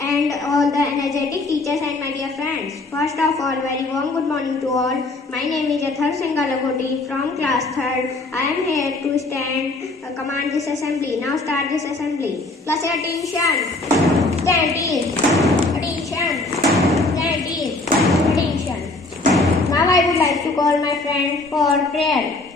and all the energetic teachers and my dear friends. First of all, very warm good morning to all. My name is Athar Singh Galagoti from class 3rd. I am here to command this assembly. Now start this assembly. Class attention. Stand. Attention. Stand. Attention. Now I would like to call my friend for prayer.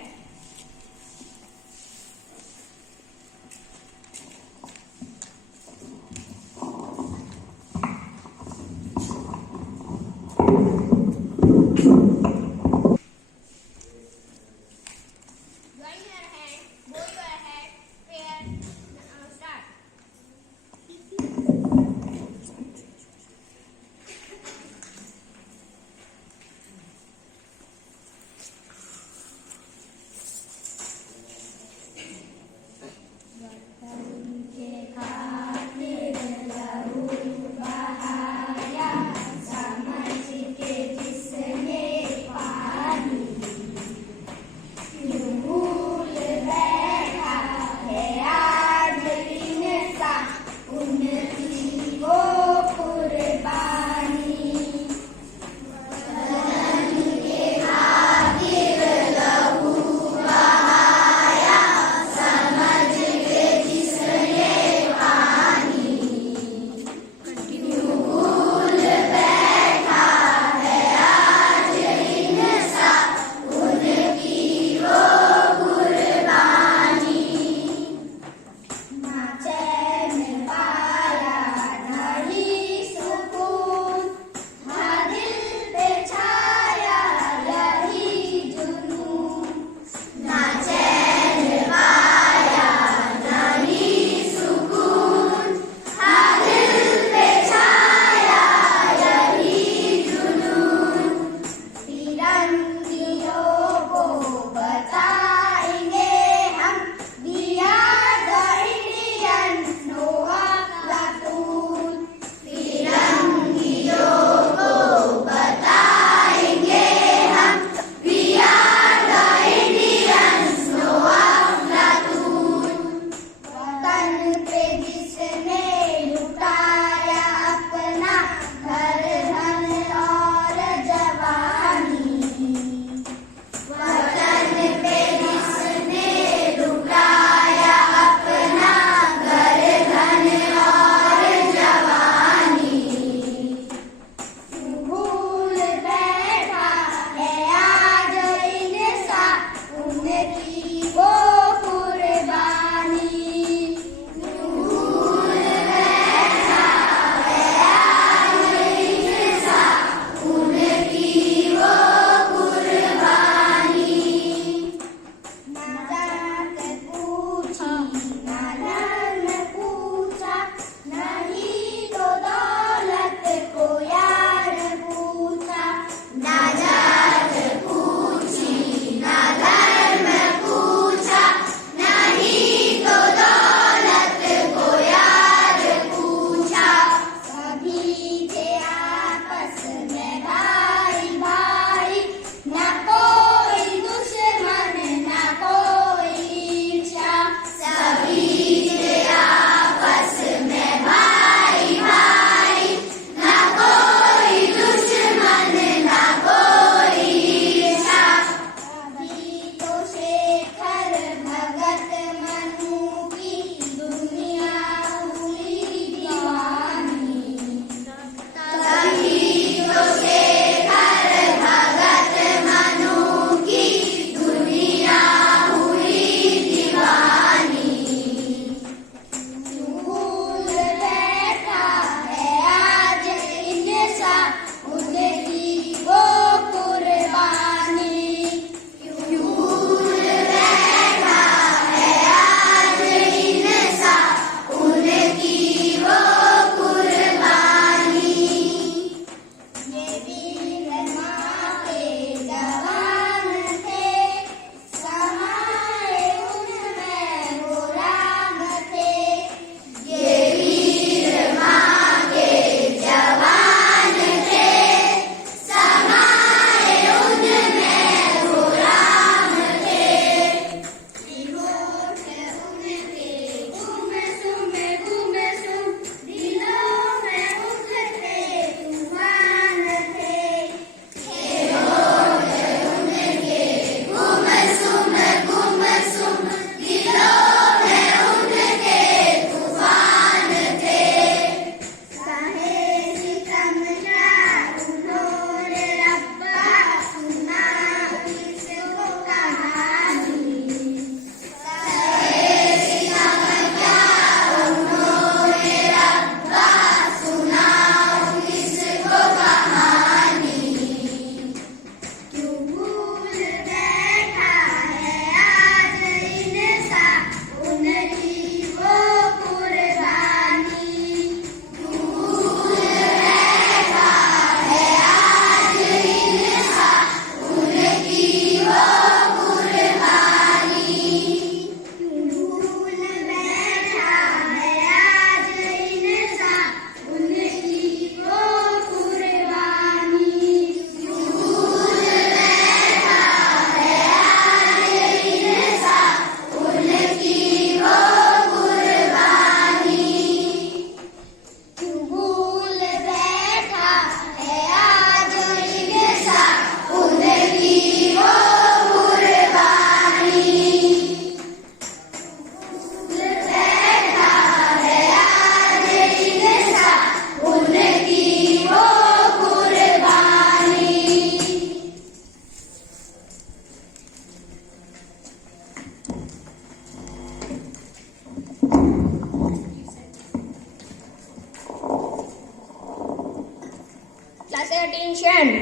attention.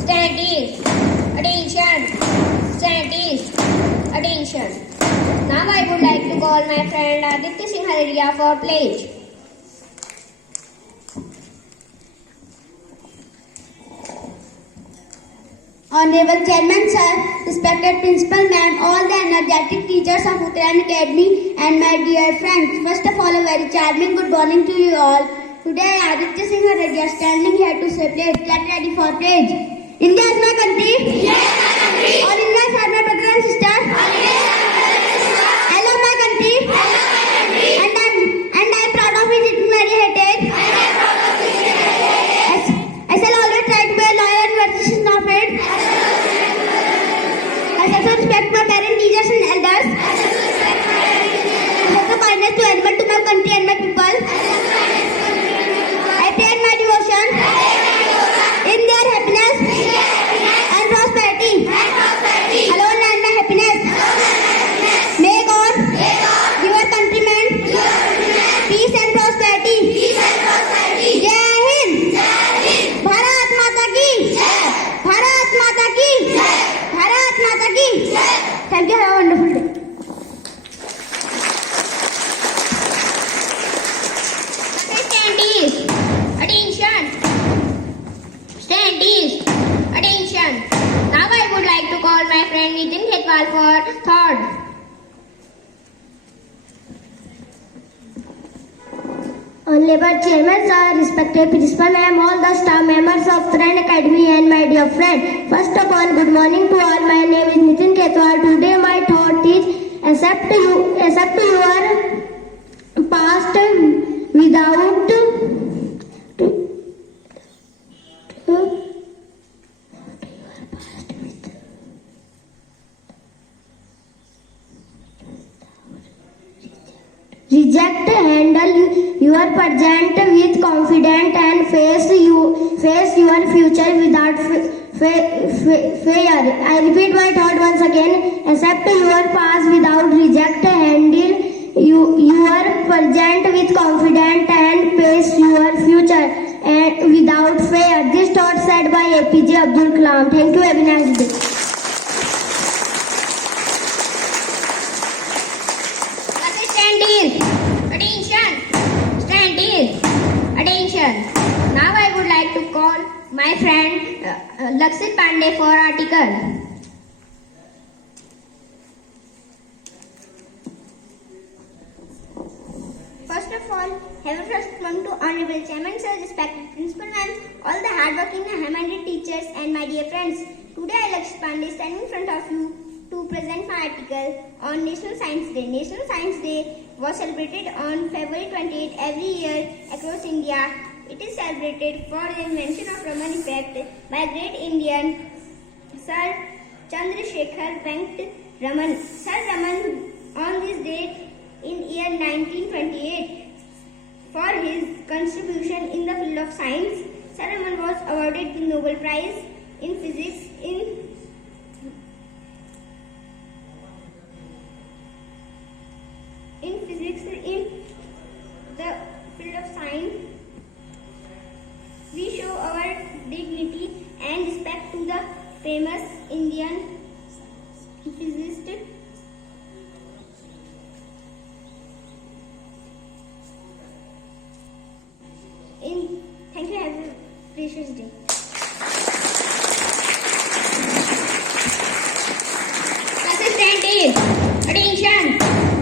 Stand is. Attention. Stand is. Attention. Now I would like to call my friend Aditya Singh Hararia for pledge. Honorable Chairman Sir, respected Principal Ma'am, all the energetic teachers of Uttarayan Academy and my dear friends. First of all, a very charming good morning to you all. Today, Aditya Singh Hararia standing here to say pledge. Get ready for pledge. India is my country. Yes, my country. All Indians are my brother and sister. All Indians are my brother and sister. I love my country. I love my country. And I am proud of its very heritage. I am proud of its heritage. I shall always try to be a loyal and virtuous prophet. I also respect my parents, teachers and elders. I also kindness to animal, to my country and my people. I pray my devotion in their happiness and prosperity. Alone and my happiness. May God give our countrymen peace and prosperity. Jai Hind. Bharat Mata ki. Bharat Mata ki. Bharat Mata ki. Thank you. Have a wonderful day. Stand is. Attention. Stand is. Attention. Now I would like to call my friend Nitin Khetwal for third. Honorable Chairman Sir, respected Principal Ma'am, all the staff members of Uttarayan Academy and my dear friend. First of all, good morning to all. My name is Nitin Khetwal. Today my thought is accept your past without reject, handle your present with confidence and face your future without fear. I repeat my thought once again. Accept your past without reject, handle your present with confidence and face your future and without fear. This thought said by APJ Abdul Kalam. Thank you. Have a nice day. Stand is. Attention. Stand is. Attention. Now I would like to call my friend Lakshit Pandey for article. First of all, have a first come to Honorable Chairman Sir, respected Principal Ma'am, all the hardworking and high-minded teachers and my dear friends. Today I, Lakshit Pandey, stand in front of you to present my article on National Science Day. National Science Day was celebrated on February 28 every year across India. It is celebrated for the invention of Raman effect by great Indian Sir Chandrasekhar Venkat Raman. Sir Raman on this date in year 1928 for his contribution in the field of science. Sir Raman was awarded the Nobel Prize in Physics in the field of science. We show our dignity and respect to the famous Indian physicist Thank you. Have a precious day. Stand is. Attention.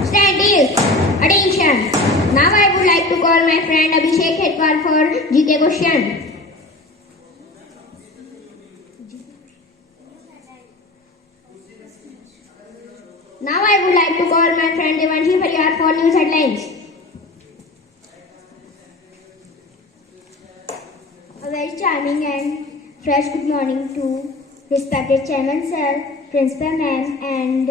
Stand is. Attention. Now I would like to call my friend Abhishek Khetwal for GK question. Now I would like to call my friend Devanshi Pariyar for news headlines. A very charming and fresh good morning to respected Chairman Sir, Principal Ma'am and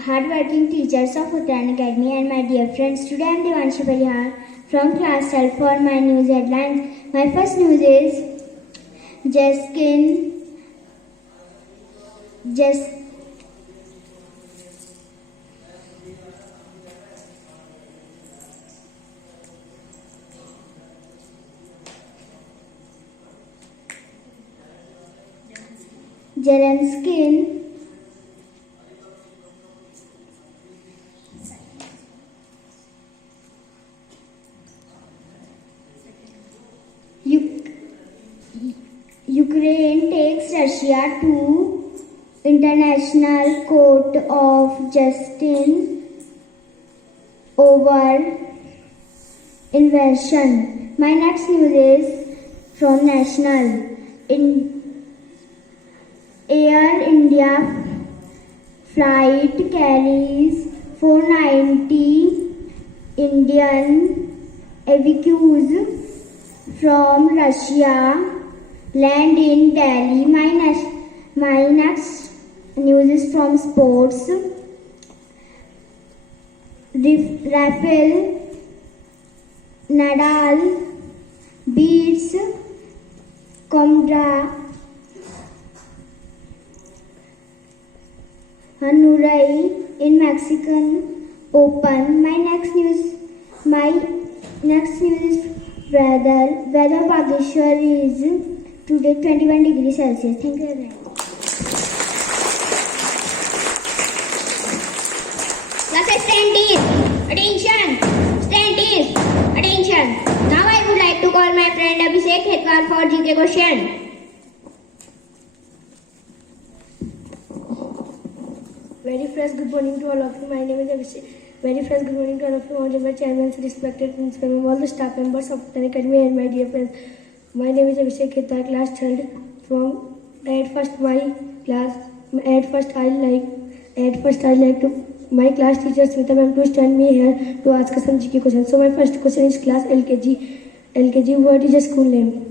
hardworking teachers of Uttarayan Academy and my dear friends. Today I am Devanshi Parihar from class 12 for my news headlines. My first news is Zelensky, Ukraine takes Russia to International Court of Justice over invasion. My next news is from National. In Air India flight carries 490 Indian evacuees from Russia land in Delhi. My next news is from sports. Rafael Nadal beats Comra Hanurai in Mexican Open. My next news is weather Bageshwar is today 21 degrees Celsius. Thank you very much. Classes stand is attention. Stand is attention. Now I would like to call my friend Abhishek Hetwar for GK question. Very fresh good morning to all of you. My name is Abhishek. Very fresh good morning to all of you, honorable chairman, respected principal, all the staff members of the academy and my dear friends. My name is Abhishek Khetar, class 3rd from at first I like to my class teacher Smita ma'am to stand me here to ask some GK questions. So my first question is class LKG. LKG, what is your school name?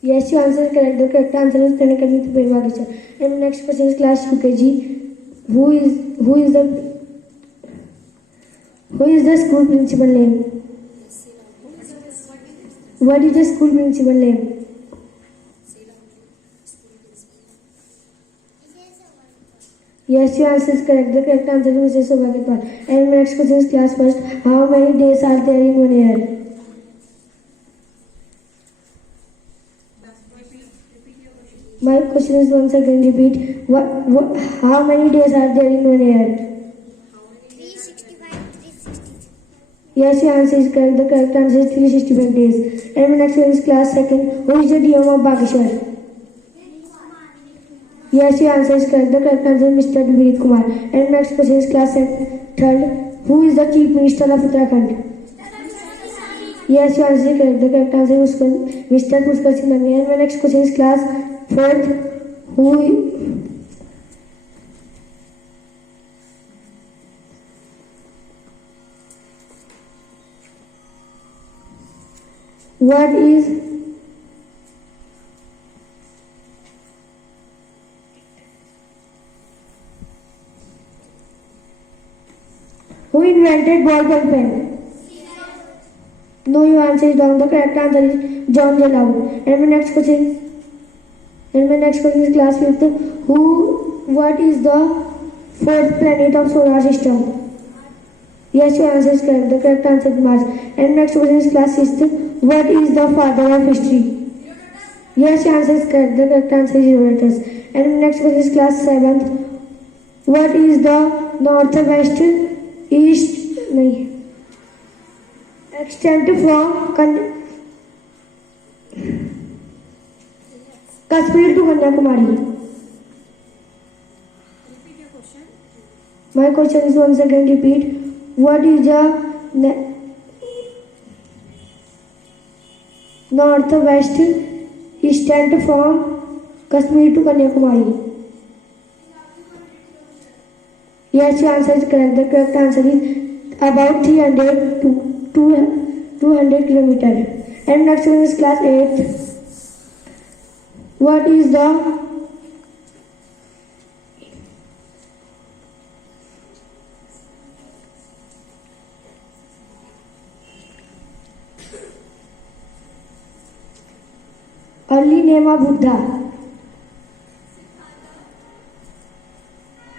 Yes, you answer correct. The correct answer is Tan Academy to Bageshwar. And next question is class UKG. Who is the school principal name? What is the school principal name? Yes, your answer is correct. The correct answer is Mrs. Sobhagitwar. And next question is class first. How many days are there in 1 year? My question is once again repeat. How many days are there in 1 year? 365, 360. Yes, your answer is correct. The correct answer is 365 days. And my next one is class 2nd. Who is the DM of Bageshwar? Yes, your answer is correct. The correct answer is Mr. Dilpreet Kumar. And next question is class 3rd. Who is the Chief Minister of Uttarakhand? Yes, your answer is correct. The correct answer is Mr. Pushkar Singh Dhami. And my next question is class 4th. Who invented ball pen? No, your answer is wrong. The correct answer is John J. Loud. And my next question is class 5th. What is the 4th planet of solar system? Yes, your answer is correct. The correct answer is Mars. And next question is class 6th. What is the father of history? Yes, your answer is correct. The correct answer is Herodotus. And next question is class 7th. What is the northwest extent from Kashmir to Kanyakumari? My question is once again repeat. What is the northwest extent from Kashmir to Kanyakumari? Yes, your answer is correct. The correct answer is about 300 to 200 kilometers. And next one is class 8th. What is the early name of Buddha?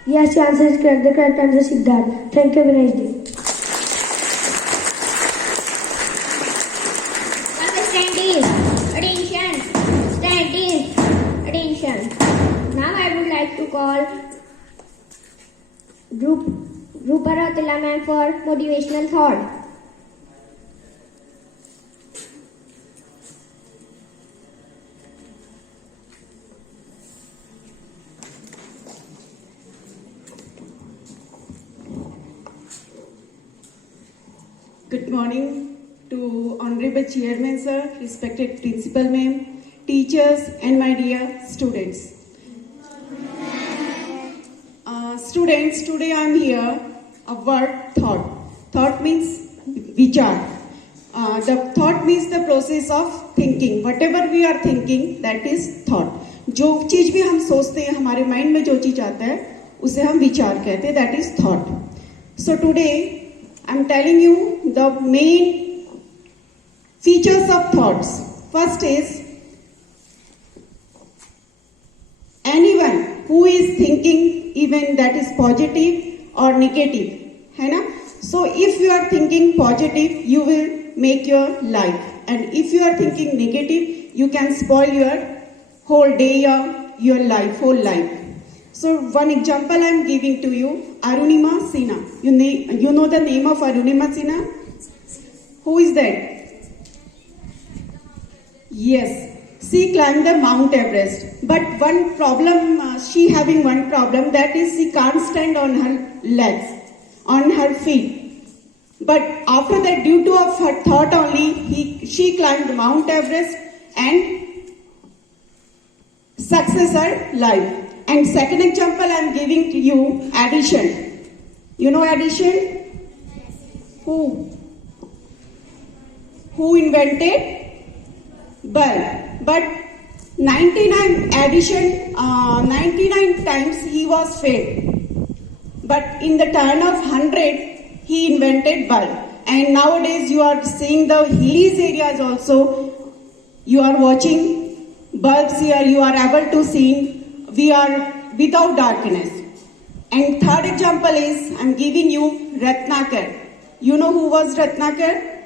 Yes, your answer is correct. The correct answer is Siddhartha. Thank you. Have a nice day. Attention, attention. Now I would like to call Rupa Ratila ma'am for motivational thought. Good morning to Honorable Chairman Sir, respected Principal Ma'am, teachers and my dear students. Students, today I am here, a word thought. Thought means vichar. The thought means the process of thinking. Whatever we are thinking, that is thought. जो चीज भी हम सोचते हैं, हमारे mind में जो चीज आता है, उसे हम विचार कहते हैं, that is thought. So today I'm telling you the main features of thoughts. First is anyone who is thinking even that is positive or negative, है ना? So if you are thinking positive, you will make your life, and if you are thinking negative, you can spoil your whole day or your life, whole life. So one example I am giving to you, Arunima Sinha. You know the name of Arunima Sinha? Who is that? Yes, she climbed the Mount Everest. But one problem, she having one problem, that is she can't stand on her legs, on her feet. But after that, due to of her thought only, she climbed Mount Everest and success her life. And second example I am giving to you, addition. You know addition? Who invented bulb? But 99 times he was failed. But in the turn of 100, he invented bulb. And nowadays you are seeing the hilly areas also. You are watching bulbs here. You are able to see. We are without darkness. And third example is, I am giving you Ratnakar. You know who was Ratnakar?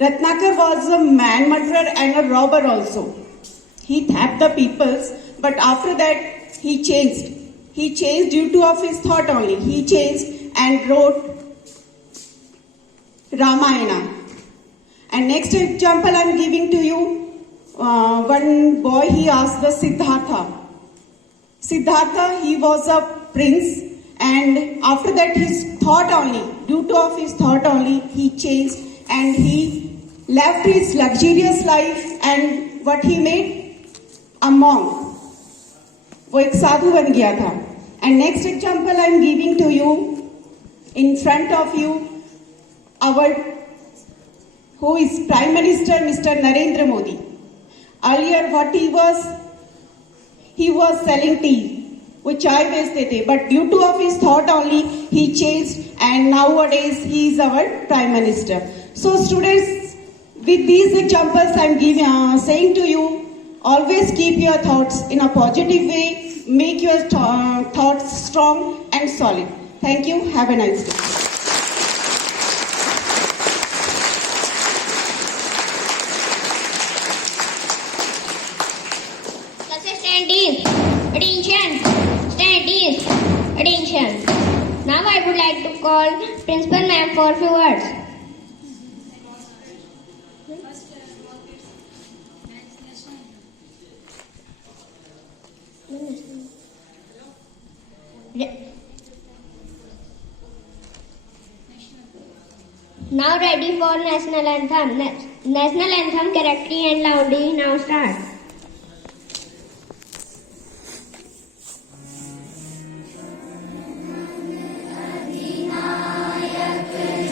Ratnakar was a man murderer and a robber also. He thapped the peoples, but after that he changed. He changed due to of his thought only. He changed and wrote Ramayana. And next example I am giving to you, one boy, he asked the Siddhartha. Siddhartha, he was a prince, and after that his thought only, due to of his thought only, he changed and he left his luxurious life, and what he made? A monk. वो एक साधु बन गया था. And next example I am giving to you, in front of you, our who is Prime Minister Mr. Narendra Modi. Earlier what he was selling tea, वो चाय बेचते थे, but due to of his thought only he changed, and nowadays he is our Prime Minister. So students, with these examples I am saying to you, always keep your thoughts in a positive way, make your thoughts strong and solid. Thank you. Have a nice day. Attention. Now I would like to call Principal Ma'am for a few words. Now ready for national anthem. National anthem correctly and loudly. Now start.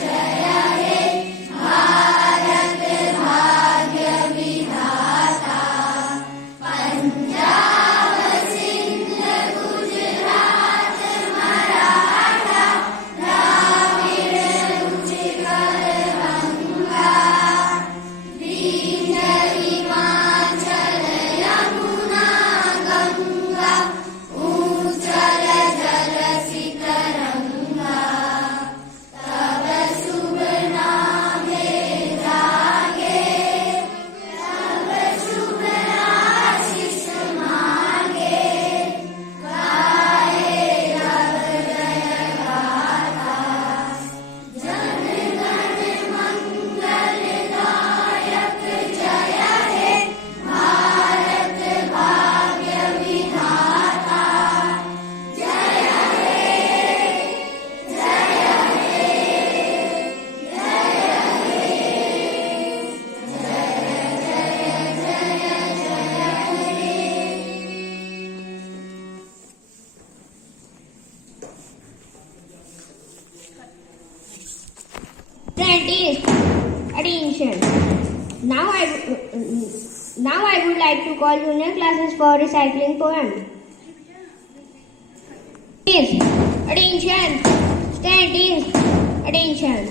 Jaya He Scientist, attention. Now I would like to call junior classes for recycling poem. Please, attention. Scientist, attention.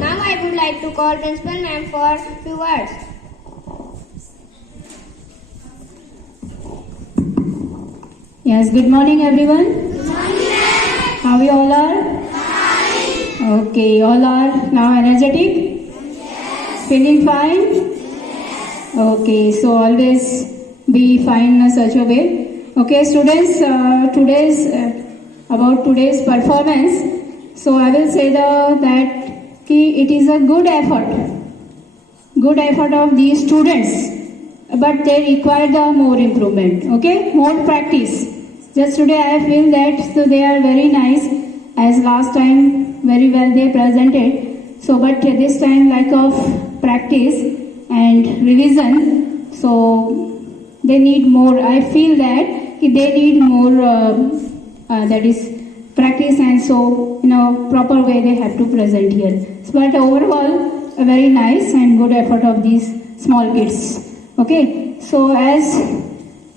Now I would like to call principal ma'am for few words. Yes, good morning everyone. Good morning. How you all are? Fine. Okay, all are now energetic? Yes. Feeling fine? Yes. Okay, so always be fine in such a way. Okay, students, about today's performance. So I will say that it is a good effort of these students. But they require the more improvement, okay, more practice. Just today I feel that so they are very nice, as last time very well they presented. So but this time lack of practice and revision, so they need more. I feel that they need more that is practice, and so in a proper way they have to present here. So, but overall a very nice and good effort of these small kids. Okay, so as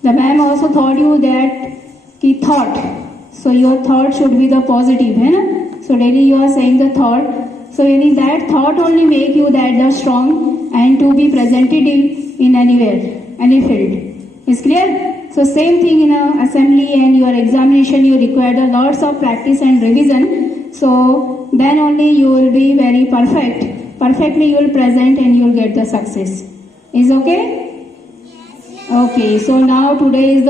the ma'am also taught you that ki thought, so your thought should be the positive, hai na? So daily you are saying the thought, so really that thought only make you that the strong and to be presented in anywhere, any field. Is clear? So same thing in a assembly and your examination, you require the lots of practice and revision. So then only you will be very perfect. Perfectly you will present and you will get the success. Is okay? Okay, so now today is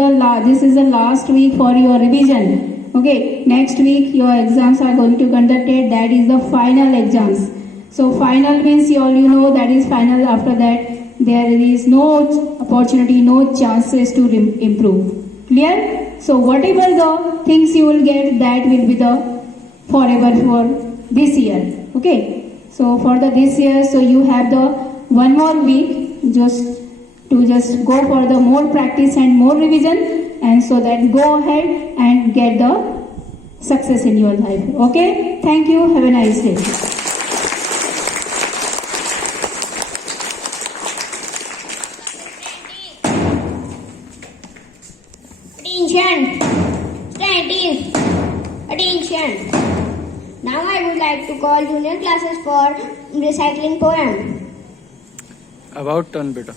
this is the last week for your revision. Okay, next week your exams are going to conducted. That is the final exams. So final means you know that is final. After that there is no opportunity, no chances to improve. Clear? So whatever the things you will get, that will be the forever for this year. Okay. So for this year, so you have the one more week just go for the more practice and more revision, and so that go ahead and get the success in your life. Okay, thank you, have a nice day. Attention, scientists, attention. Now I would like to call junior classes for recycling poem. About turn beta.